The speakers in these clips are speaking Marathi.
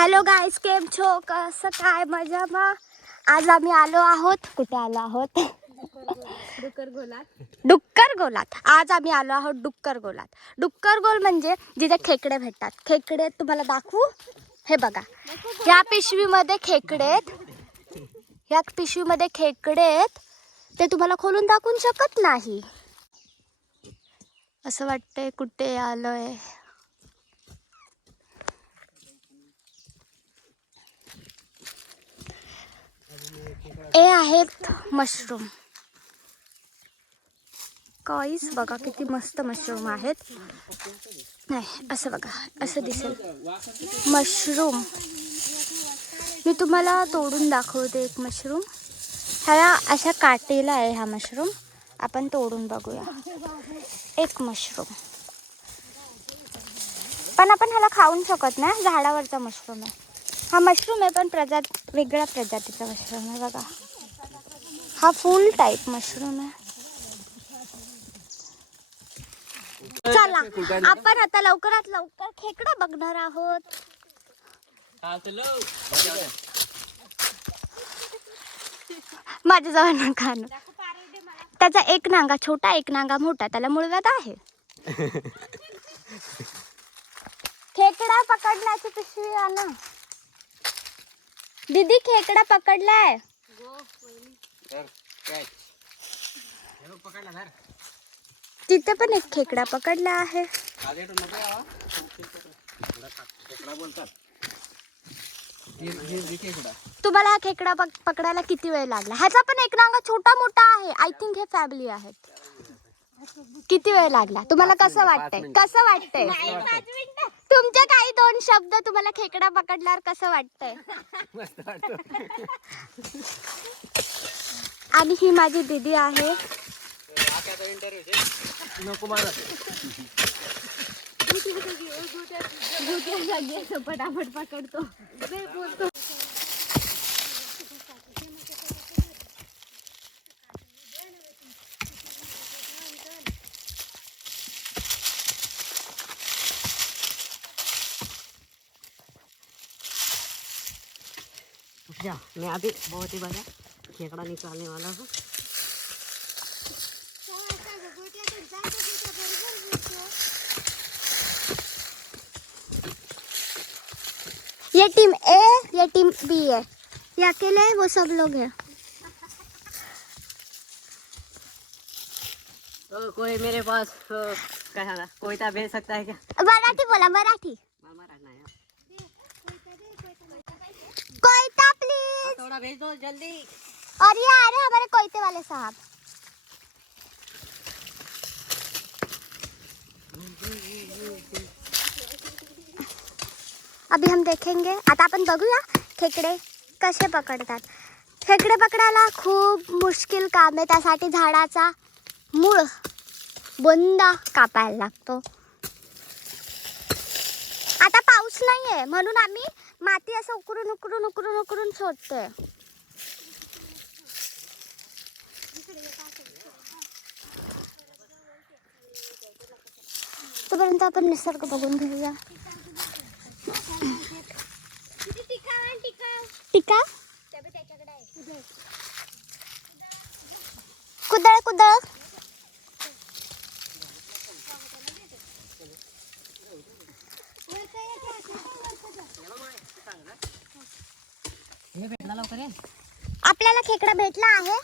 हॅलो गाईज केम छो? कसं काय मजा मा? आज आम्ही आलो आहोत. कुठे आलो आहोत? डुक्कर गोलात. आज आम्ही आलो आहोत डुक्कर गोलात. डुक्कर गोल म्हणजे जिथे खेकडे भेटतात. खेकडे तुम्हाला दाखवू? हे बघा. ह्या पिशवीमध्ये खेकडे आहेत. ह्या पिशवीमध्ये खेकडे आहेत. ते तुम्हाला खोलून दाखवू शकत नाही. असं वाटतंय कुठे आलोय. हे आहेत मशरूम काहीच बघा किती मस्त मशरूम आहेत. नाही असं बघा असं दिसेल. मशरूम मी तुम्हाला तोडून दाखवते एक मशरूम ह्या अशा काटेला आहे हा मशरूम आपण तोडून बघूया. एक मशरूम पण आपण ह्याला खाऊन शकत नाही झाडावरचा मशरूम आहे. हा मशरूम आहे पण प्रजात वेगळ्या प्रजातीचा मशरूम आहे बघा. हा फुल टाईप मशरूम आहे. चला आपण आता लवकरात लवकर खेकडा बघणार आहोत. माझ्याजवळ नका आणू. त्याचा एक नांगा छोटा एक नांगा मोठा त्याला मुळव्यात आहे. खेकडा पकडण्याची पिशवी आणा. दीदी खेकडा पकडलाय. तिथे पण एक खेकडा पकडला आहे. तुम्हाला हा खेकडा पक- पकडायला किती वेळ लागला? ह्याचा पण एक नांगा छोटा मोठा आहे. आय थिंक हे फॅमिली आहेत. किती वेळ लागला? तुम्हाला कसं वाटतंय? कसं वाटतंय? तुमचे काही दोन शब्द तुम्हाला खेकडा पकडल्यावर कसं वाटतंय? आणि ही माझी दीदी आहे. पटापट पकडतो. जा मैं अभी बहुत ही बड़ा खेकड़ा निकालने वाला हूँ। ये टीम ए ये टीम बी है। ये अकेले है वो सब लोग हैं। तो कोई मेरे पास तो, क्या था कोयता भेज सकता है क्या? मराठी बोला मराठी। मामा कोयता प्लीज थोड़ा भेज दो जल्दी। और ये आ रहे हैं हमारे कोयते वाले साहब। अभी हम देखेंगे। आता आपण बघूया खेकडे कसे पकडतात। खेकडे पकडायला खूप मुश्किल काम आहे त्यासाठी झाडाचा मूळ बोंदा कापायला लागतो. आता पाऊस नाहीये म्हणून आम्ही माती असं उकरून उकरून उकरून उकरून सोडते. तोपर्यंत आपण निसर्ग बघून घेऊया. टीका? कुदळ कुदळ. Thank you. आपल्याला खेकडा भेटला आहे.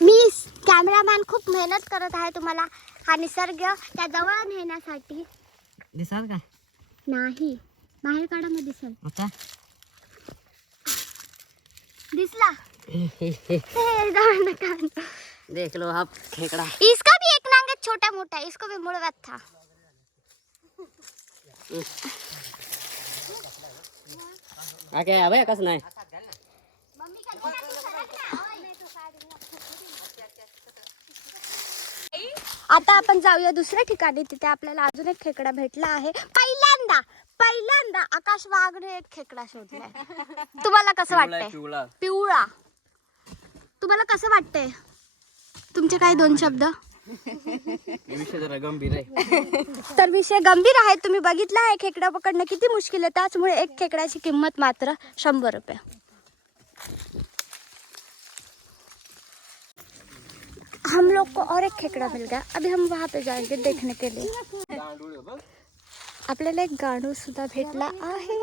मी कॅमेरामॅन खूप मेहनत करत आहे तुम्हाला. हा निसर्ग त्या जवळ नेण्यासाठी. दिसाल का? नाही. बाहेर काढा मग दिसल. दिसला. नका. देख लो आप खेकड़ा. इसका भी एक नांग छोटा मोटा इसको भी मुड़वत था. आके अबे कस नाही? आता आपण जाऊया दुसऱ्या ठिकाणी. तिथे आपल्याला अजून एक खेकडा भेटला आहे. पहिल्यांदा पहिल्यांदा आकाश वाघने एक खेकडा शोधलाय. तुम्हाला कसं वाटतंय? पिवळा. तुम्हाला कसं वाटतंय? तुमचे काही दोन शब्द? विषय जरा गंभीर आहे. तर विषय गंभीर आहे तुम्ही बघितला आहे खेकडा पकडणं किती मुश्किल आहे त्याचमुळे एक खेकड्याची किंमत मात्र शंभर रुपये. हम लोग को और एक खेकड़ा मिल गया. अभी हम वहाँ पे जाएंगे देखने के लिए. आपल्याला एक गांडूळ सुद्धा भेटला आहे.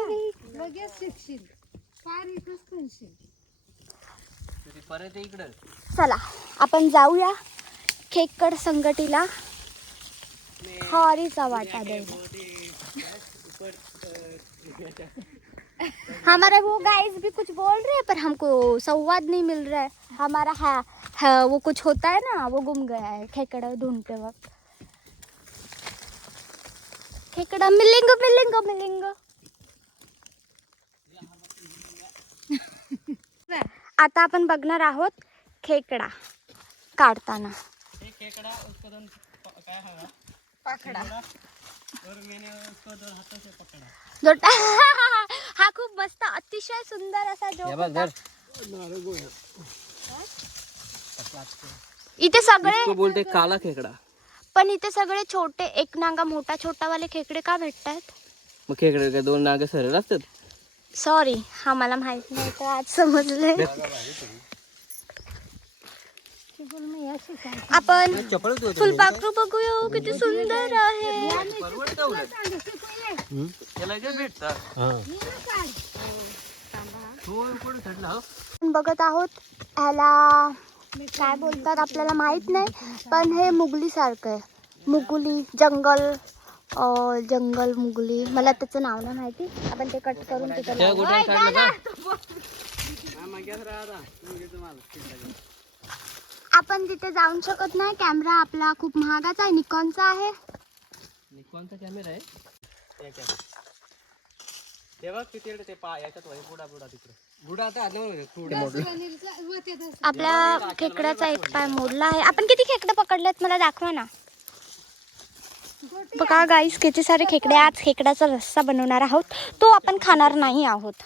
चला आपण जाऊया. खेकड संगटीला खारीचा वाटा द्यायचा हमारे वो गाइस भी कुछ बोल रहे हैं पर हमको संवाद नहीं मिल रहा है। हमारा है, है वो कुछ होता है ना वो गुम गया है खेकड़ा ढूंढते वक्त। खेकड़ा मिलेंगे मिलेंगे मिलेंगे। आता आपण बघणार आहोत खेकडा काढताना. खेकडा उसको दोन काय हवा? पाकडा और मैंने उसको दोन हाथों से पकड़ा. जोटा हा खूप मस्त अतिशय सुंदर असा जो हे बघ धर इथे सगळे बोलते काला खेकडा. पण इथे सगळे छोटे एक नांगा मोठा छोटा वाले खेकडे का भेटतात? मग खेकडे काय दोन नाग सरळ असतात? सॉरी हा मला माहित नाही तर आज समजले आपण फुलपाखरू बघूया किती सुंदर आहे. त्याला काय भेटत पुढे चढला हो. आपण बघत आहोत ह्याला काय बोलतात आपल्याला माहीत नाही पण हे मुगली सारखं आहे. मुगली जंगल जंगल मुगली. मला त्याचं नाव नाही माहिती. आपण ते कट करून तिथं त्या लावू. गोट्या काढलं का आपण तिथे जाऊन शकत नाही. कॅमेरा आपला खूप महागाचा आहे. निकॉनचा आहे. कोणता कॅमेरा आहे. तेव्हा किती ते पा याच्यात वय बुडा बुडा तिकडे. बुडा आता आपल्या खेकड्याचा एक पाय मोडला आहे. आपण किती खेकडे पकडलेत मला दाखवा ना. बघा गाईस किती सारे खेकडे आज खेकड्याचा रस्सा बनवणार आहोत. तो आपण खाणार नाही आहोत.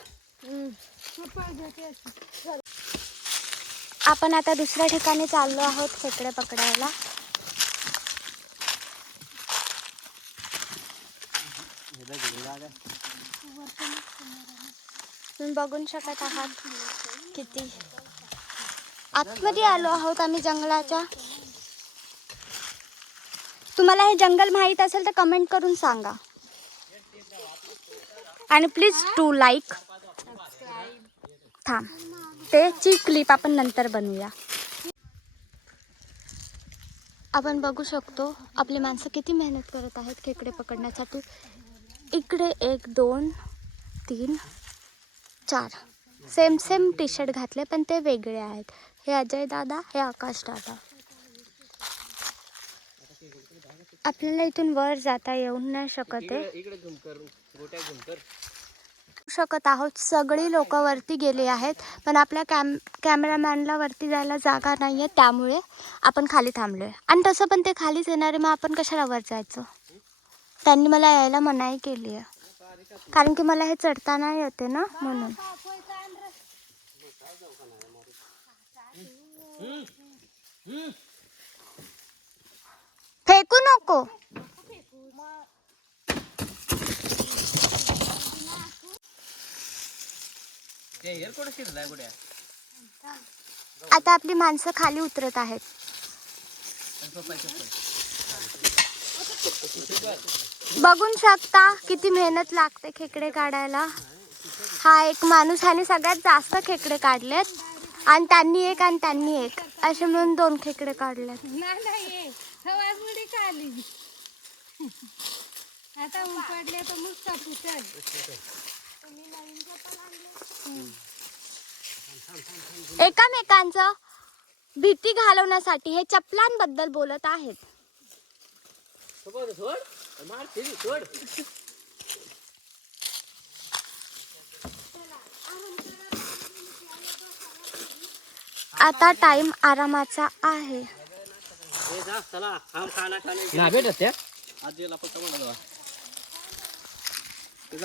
आपण आता दुसऱ्या ठिकाणी चाललो आहोत खेकडे पकडायला. तुम्ही बघून शकत आहात किती आतमध्ये आलो आहोत आम्ही जंगलाच्या. तुम्हाला हे जंगल माहीत असेल तर कमेंट करून सांगा. आणि प्लीज टू लाईक. थांब. त्याची क्लिप आपण नंतर बनवूया. आपण बघू शकतो आपली माणसं किती मेहनत करत आहेत खेकडे पकडण्यासाठी. इकडे एक दोन तीन चार. सेम सेम टी शर्ट घातले पण ते वेगळे आहेत. हे अजय दादा हे आकाश दादा. आपल्याला इथून वर जाता येऊन नाही शकत आहे. शकत आहोत. सगळी लोक वरती गेली आहेत. पण आपल्या कॅम कॅमेरामॅनला वरती जायला जागा नाही आहे त्यामुळे आपण खाली थांबलो आहे आणि तसं पण ते खालीच येणारे मग आपण कशाला वर जायचं? त्यांनी मला यायला मनाई केली आहे. कारण की मला हे चढताना येते ना म्हणून. फेकू नको ते हेर कुठे शिरलाय गुड्या आता आपली माणसं खाली उतरत आहेत. बघून शकता किती मेहनत लागते खेकडे काढायला. हा एक माणूस ह्याने सगळ्यात जास्त खेकडे काढलेत. आणि त्यांनी एक आणि त्यांनी एक. असे मिळून दोन खेकडे काढलेत. आता पडले तर मग एकामेकांचं भीती घालवण्यासाठी हे चपलांबद्दल बोलत आहेत. आता टाइम आरामाचा आहे. ना भेटत त्या? आजीला फक्त म्हणा जावा ते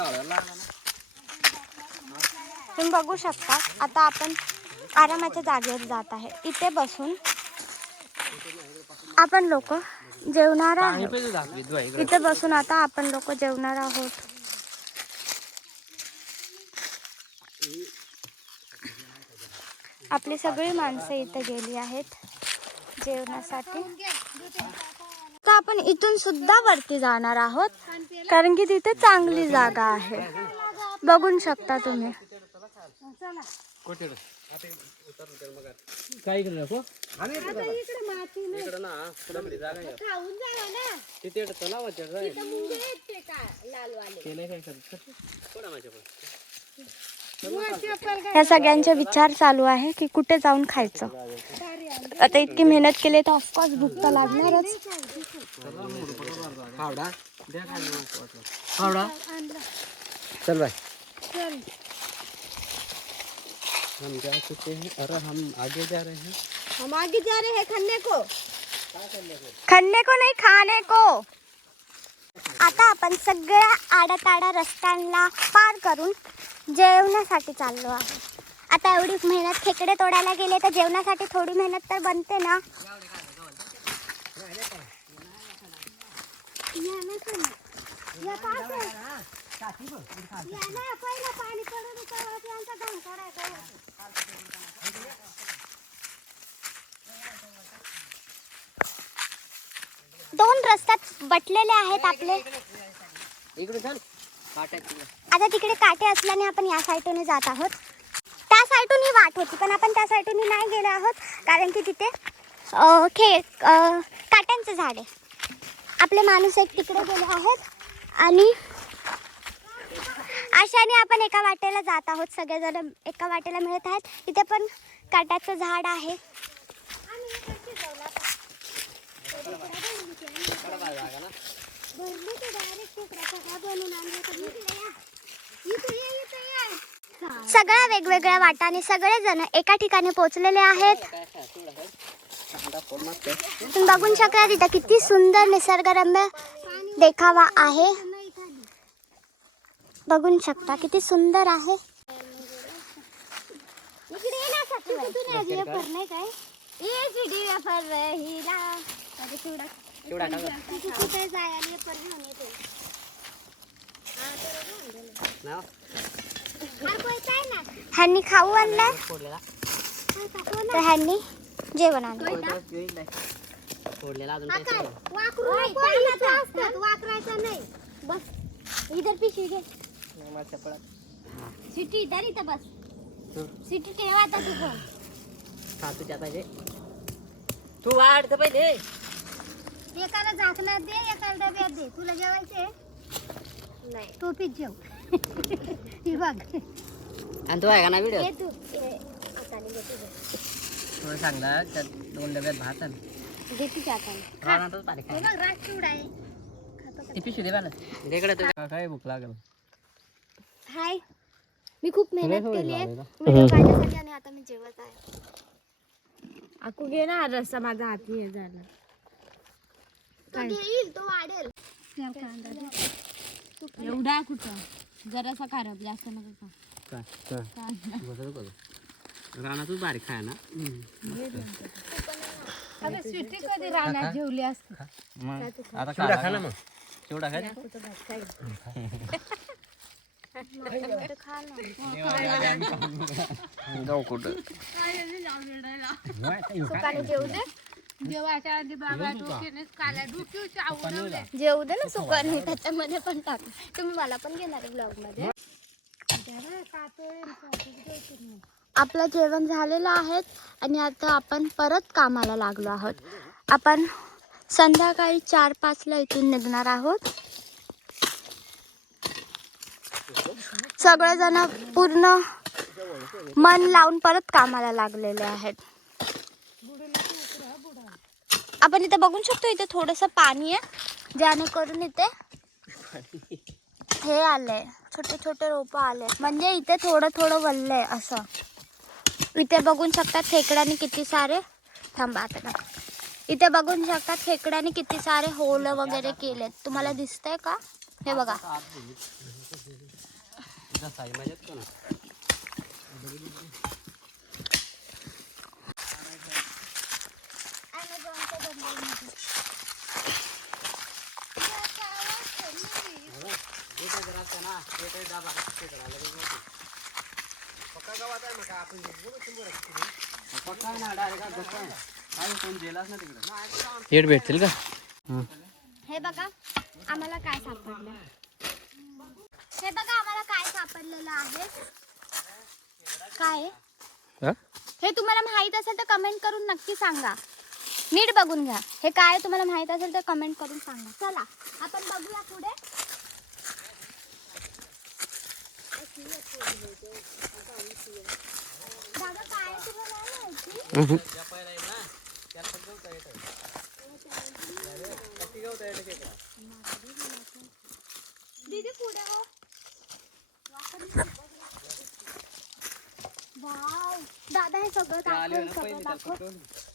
तुम्ही बघू शकता आता आपण आरामाच्या जागेवर जात आहे. इथे बसून आपण लोक जेवणार आहोत. इथे बसून आता आपण लोक जेवणार आहोत. आपली सगळी माणसं इथे गेली आहेत जेवणासाठी. तर आपण इथून सुद्धा वरती जाणार आहोत कारण की तिथे चांगली जागा आहे. बघून शकता तुम्ही. काय इकडे नको? इकडे माती नाही. इकडे ना पुढे जागा आहे. खाऊन जावं ना. तिथे तलावाच्या काय तर मुंगे आहेत ते का लालवाले? ते नाही काय करत. थोडा माझ्या पण चप्पल घाल. या सगळ्यांचे विचार चालू आहे की कुठे जाऊन खायचं. आता इतकी मेहनत केली तर ऑफकोर्स भूक तर लागणारच. फावडा चल चल. हम जा चुके हैं और हम आगे जा रहे हैं। हम आगे जा रहे हैं खन्ने को। खाने को? नाही खाने को। आता आपण सगळ्या आडाताडा रस्त्यांना पार करून जेवणासाठी चाललो आहे आता एवढी मेहनत खेकडे तोडायला गेले तर जेवणासाठी थोडी मेहनत तर बनते ना. या ना पण. या या ना, पहिलं पाणी पडून उतरवलं, दोन रस्त्यात बटलेले आहेत आपले. इकडे चल. आता तिकडे काटे असल्याने आपण या साईडने जात आहोत. त्या साईडून ही वाट होती पण आपण त्या साईडून नाही गेलो आहोत कारण की तिथे खे काट्यांचं झाड. आहे आपले माणूस एक तिकडे गेले आहेत आणि अशाने आपण एका वाटेला जात आहोत. सगळेजण एका वाटेला मिळत आहेत. इथे पण काट्याचं झाड आहे भरली ते direct तिकडे सगळं बनवून आणलं तर इकडे या. इथे ये, इथे ये. सगळ्या वेगवेगळ्या वाटाने सगळेजण एका ठिकाणी पोहोचलेले आहेत. बघून शकता तिथं किती सुंदर निसर्गरम्य देखावा आहे. बघून शकता किती सुंदर आहे. इकडे ना काय? चिवडा. चिवडा. कुठे जाय आणि घेऊन येते? ह्यांनी खाऊ आणलं. फोडलेला. तर ह्यांनी जेवण आणलं. फोडलेला अजून. वाकरायचा नाही. बस. इधर पिशवी घे. नाही, माझ्या चपळात. सिटी इधर इथं बस. सिटी ठेवा आता तू पण. हा तुझ्या पाहिजे. तू वाढ तर पहिले. एकाला झाकण्यात दे एकाला डब्यात दे. तुला जेवायचे नाही. टोपीत जेव. ही बघ. आणि तू आहे का ना व्हिडिओ तू. हाताने. थोडं सांगला त्यात दोन डब्यात भात आण घे तुझ्या हाताने. रानातच पाणी हे बघ राग चिवडा आहे. ती पिशवी दे मला. इकडे तुझ्या काय भूक लागेल? हाय. मी खूप मेहनत केली आहे. व्हिडिओ काढण्यासाठी आणि आता मी जेवत आहे. आकू घे ना रस्सा माझा हात हे झाला. तो येईल तो वाढेल. एवढा कुठं? जरासा खराब जास्त नका. काय? बघ. रानातच बारीक खाय ना. अरे स्वीटी कधी रानात जेवली असते? आता चिवडा खा ना. मग. चिवडा खा जाऊ कुठं? सुकाने जेवू दे. जेवायच्या आधी बाबा डोक्याने काला डोकी चावलं जेवू दे ना सुकाने त्याच्यामध्ये पण टाक. तुम्ही मला पण घेणार ब्लॉगमध्ये. आपलं जेवण झालेलं आहे आणि आता आपण परत कामाला लागलो आहोत. आपण संध्याकाळी चार पाचला इथून निघणार आहोत. सगळेजण पूर्ण मन लावून परत कामाला लागलेले आहेत. आपण इथे बघू शकतो इथे थोडंसं पाणी आहे. जेणेकरून इथे हे आलंय छोटे छोटे रोपं आले म्हणजे इथे थोडं थोडं वल्लंय असं. इथे बघून शकतात खेकड्याने किती सारे थांबा आता इथे बघून शकतात खेकड्याने किती सारे होल वगैरे केलेत. तुम्हाला दिसतंय का? हे बघा साई माझ्यात का ना Amazon हेड भेटतील का हे बघा आम्हाला काय सापडलं हे बघा आम्हाला काय सापडलेलं आहे काय? हा? हे तुम्हाला माहीत असेल तर कमेंट करून नक्की सांगा नीट बघून घ्या. हे काय तुम्हाला माहीत असेल तर कमेंट करून सांगा. चला आपण बघूया पुढे. दादा काय माहिती दीदी पुढे हो. वाव. दादा हे सगळं दाखव सगळं दाखव.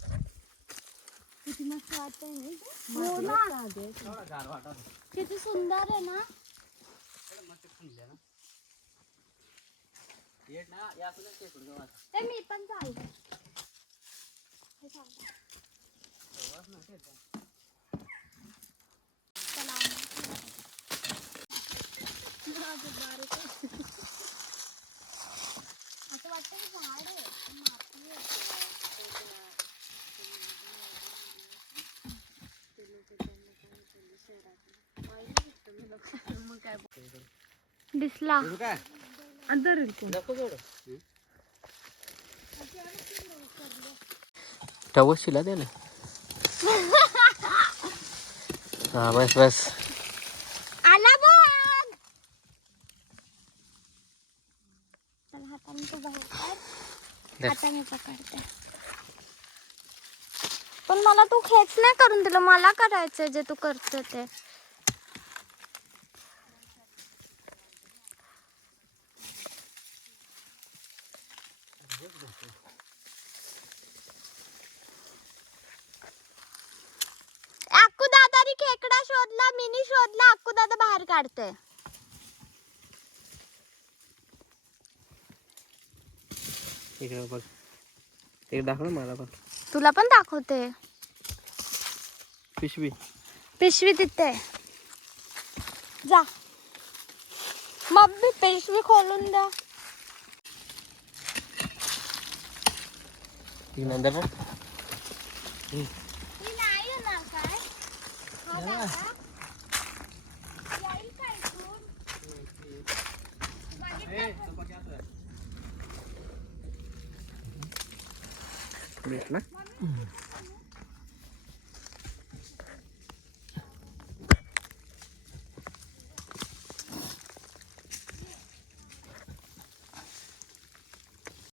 किती मस्त वाटतंय नाही? हो ना किती सुंदर आहे ना ते मी पण चालते हे चालतं. चला. माझं बारीक आहे. असं वाटतं की झाड आहे पण माती आहे. दिसला. टवशीला दे ना. हा बस बस. आला बघ. चला हाताने तू बाहेर काढ. दे. हाताने पकडते पण मला तू खेच नाही करून दिलं. मला करायचं जे तू करतो ते. दादानी खेकडा शोधला मिनी शोधला अक्कू दादा बाहेर काढते इकडे बघ. एक दाखव मला पण. तुला पण दाखवते. पिशवी. पिशवी तिथे. जा. मम्मी पिशवी खोलून द्या. ती नंतर ना मी